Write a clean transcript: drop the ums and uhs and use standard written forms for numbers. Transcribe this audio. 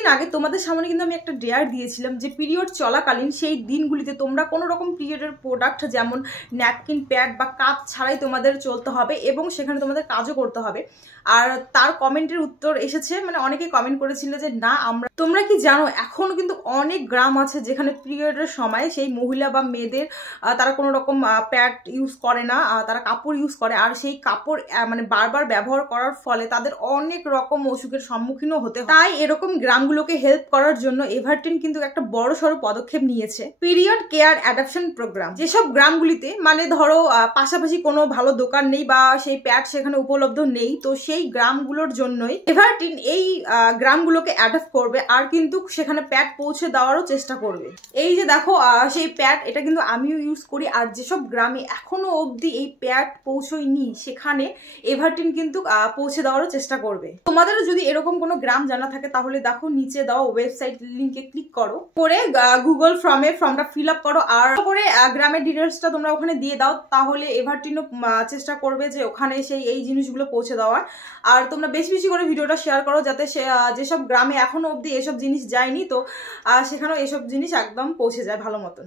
কিছুদিন আগে তোমাদের সামনে কিন্তু আমি একটা ডেয়ার দিয়েছিলাম যে পিরিয়ড চলাকালীন সেই দিনগুলিতে তোমরা কোনো রকম পিরিয়ডের প্রোডাক্ট যেমন ন্যাপকিন প্যাড বা কাপ ছাড়াই তোমাদের চলতে হবে এবং সেখানে তোমাদের কাজও করতে হবে। আর তার কমেন্টের উত্তর এসেছে, মানে অনেকে কমেন্ট করেছিল যে না তোমরা কি জানো এখনো কিন্তু অনেক গ্রাম আছে যেখানে পিরিয়ডের সময় সেই মহিলা বা মেয়েদের তারা কোনো রকম প্যাড ইউজ করে না, তারা কাপড় ইউজ করে। আর সেই কাপড় মানে বারবার ব্যবহার করার ফলে তাদের অনেক রকম অসুখের সম্মুখীনও হতে হয়। তাই এরকম গ্রামগুলোকে হেল্প করার জন্য এভারটিন কিন্তু একটা বড় সড়ো পদক্ষেপ নিয়েছে, পিরিয়ড কেয়ার অ্যাডাপশন প্রোগ্রাম। যেসব গ্রামগুলিতে মানে ধরো পাশাপাশি কোনো ভালো দোকান নেই বা সেই প্যাড সেখানে উপলব্ধ নেই, তো সেই গ্রামগুলোর জন্যই এভারটিন এই গ্রামগুলোকে অ্যাডাপ্ট করবে আর কিন্তু সেখানে প্যাড পৌঁছে দেওয়ারও চেষ্টা করবে। এই যে দেখো সেই প্যাড, এটা কিন্তু আমিও ইউজ করি। আর যেসব গ্রামে এখনো অবধি এই প্যাড পৌঁছয়নি সেখানে এভারটিন কিন্তু পৌঁছে দেওয়ারও চেষ্টা করবে। তোমাদেরও যদি এরকম কোনো গ্রাম জানা থাকে তাহলে দেখো নিচে দাও ওয়েবসাইট লিঙ্কে ক্লিক করো, করে গুগল ফর্মটা ফিল আপ করো আর করে গ্রামের ডিটেলসটা তোমরা ওখানে দিয়ে দাও। তাহলে এভারটিনও চেষ্টা করবে যে ওখানে সেই এই জিনিসগুলো পৌঁছে দেওয়ার। আর তোমরা বেশি বেশি করে ভিডিওটা শেয়ার করো যাতে যেসব গ্রামে এখনো অবধি এসব জিনিস যায়নি তো সেখানেও এসব জিনিস একদম পৌঁছে যায় ভালো মতন।